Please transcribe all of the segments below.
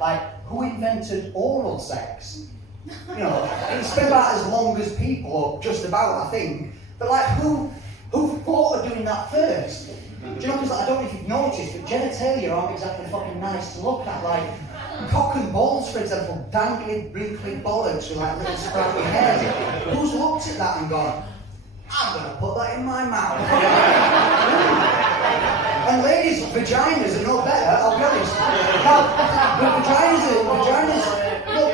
like, who invented oral sex? You know, it's been about as long as people, or just about, I think. But like, who thought of doing that first? Do you know, because like, I don't know if you've noticed, but genitalia aren't exactly fucking nice to look at. Like, cock and balls, for example, dangling, wrinkly bollocks with like little sprouty hairs. Who's looked at that and gone, I'm going to put that in my mouth? And ladies, vaginas are no better, I'll be honest. Now, vaginas, look,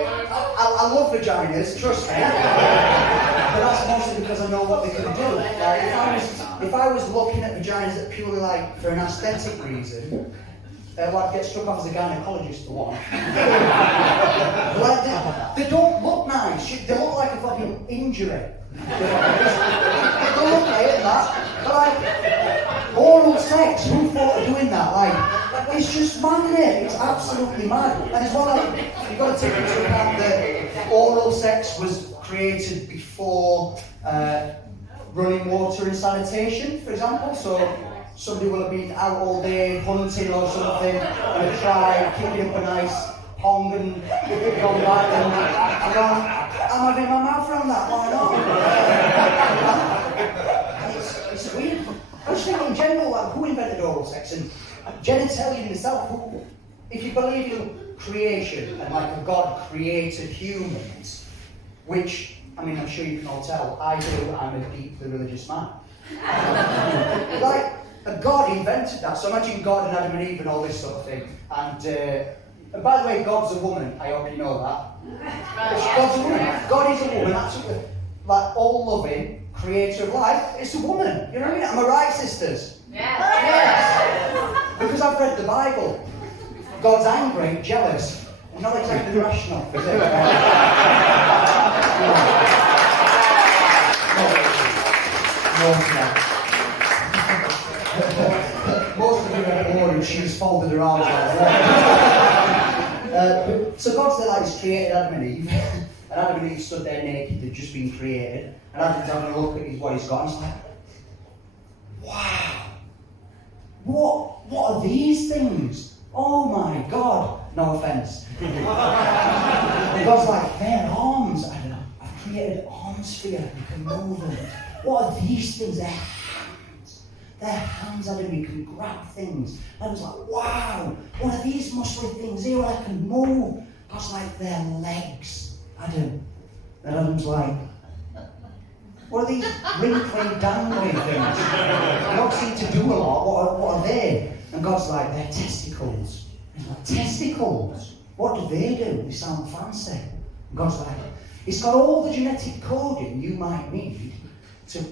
I love vaginas, trust me. But that's mostly because I know what they can do. Like, if I was looking at vaginas that purely like for an aesthetic reason, well, I'd get struck off as a gynecologist for one. Like, they don't look nice. They look like a fucking injury. They don't look like that. But like, oral sex, who thought of doing that? Like, it's just mad, isn't it? It's absolutely mad. And as well, like, you've got to take into account that oral sex was created before running water and sanitation, for example. So somebody will have been out all day hunting or something and have tried kicking up a nice pong and gone back and gone, I'm having my mouth around that, why not? It's weird. I just think in general, like, who invented oral sex? And genitalia in itself, if you believe in creation and like a God created humans, which, I mean, I'm sure you can all tell, I do, I'm a deeply religious man. Like, a God invented that, so imagine God and Adam and Eve and all this sort of thing. And by the way, God's a woman, I hope you know that. God's a woman. God is a woman, absolutely. Like, all-loving, creator of life, it's a woman. You know what I mean? Am I right, sisters? Yes. Yes. Because I've read the Bible. God's angry, jealous, and not exactly rational, is it? Most of you are bored and she's folded her arms like that. So God said, like, he's created Adam and Eve, and Adam and Eve stood there naked, they'd just been created, and Adam's having a look at what he's got, and he's like, wow, what are these things? Oh my God, no offence. And God's like, they're arms, Adam. I've created arms for you, you can move them. What are these things? They're hands. They're hands, Adam, you can grab things. I was like, wow, what are these muscly things here I can move? God's like, they're legs, Adam. And Adam's like, what are these wrinkly, dangly things? They don't seem to do a lot. What are they? And God's like, they're testicles. He's like, testicles? What do? They sound fancy. And God's like, it's got all the genetic coding you might need to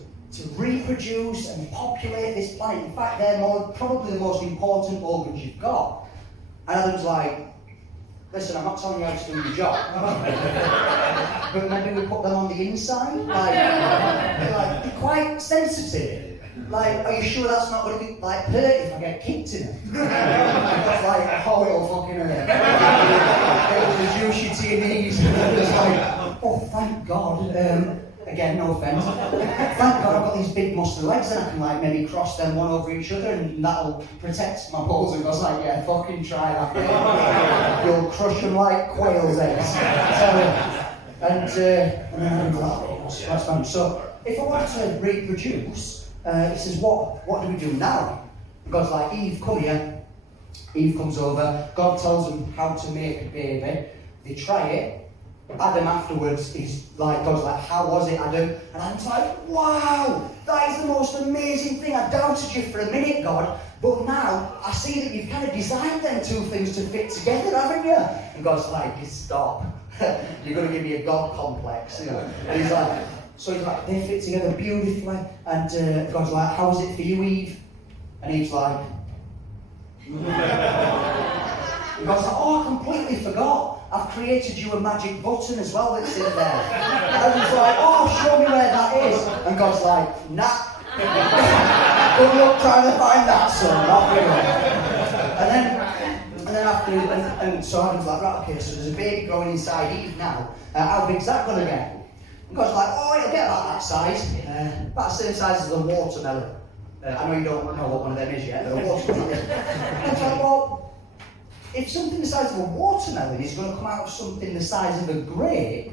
reproduce and populate this planet. In fact, they're probably the most important organs you've got. And Adam's like, listen, I'm not telling you how to do your job. But maybe we put them on the inside? They're quite sensitive. Like, are you sure that's not going to be, like, hurt if I get kicked in it? That's like, oh, it'll fucking hurt. It'll reduce you to your knees. It's like, oh, thank God. Again, no offence. Thank God I've got these big muscly legs and I can, like, maybe cross them one over each other and that'll protect my balls. And God's like, yeah, fucking try that. You'll crush them like quail's eggs. And then I'm like, oh, that's fine. So, if I want to reproduce, he says, what do we do now? And God's like, Eve, come here. Eve comes over. God tells them how to make a baby. They try it. Adam afterwards is like, God's like, how was it, Adam? And Adam's like, wow, that is the most amazing thing. I doubted you for a minute, God, but now I see that you've kind of designed them two things to fit together, haven't you? And God's like, stop. You're going to give me a God complex, you know. And he's like, they fit together beautifully. And God's like, how was it for you, Eve? And Eve's like, and God's like, oh, I completely forgot. I've created you a magic button as well that's in there. And he's like, oh, show me where that is. And God's like, nah. Good luck trying to find that, son. Off we go. And then after, and so Adam's like, right, okay, so there's a baby growing inside Eve now. How big's that going to get? And God's like, oh, it'll get about that size. About the same size as a watermelon. I know you don't know what one of them is yet, but a watermelon. And God's like, well, if something the size of a watermelon is going to come out of something the size of a grape,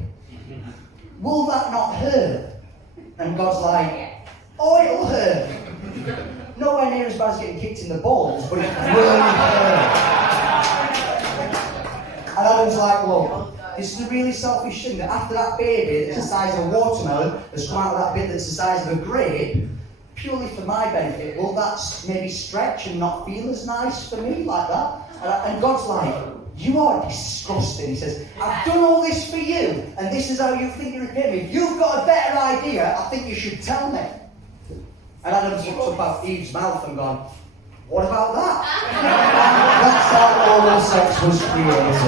will that not hurt? And God's like, oh, it'll hurt. Nowhere near as bad as getting kicked in the balls, but it will hurt. And Adam's like, look, this is a really selfish thing, that after that baby that's the size of a watermelon has come out of that bit that's the size of a grape, purely for my benefit, will that maybe stretch and not feel as nice for me like that? And God's like, you are disgusting. He says, I've done all this for you, and this is how you think you repay me. If you've got a better idea, I think you should tell me. And Adam's looked up at Eve's mouth and gone, what about that? That's how oral sex was created.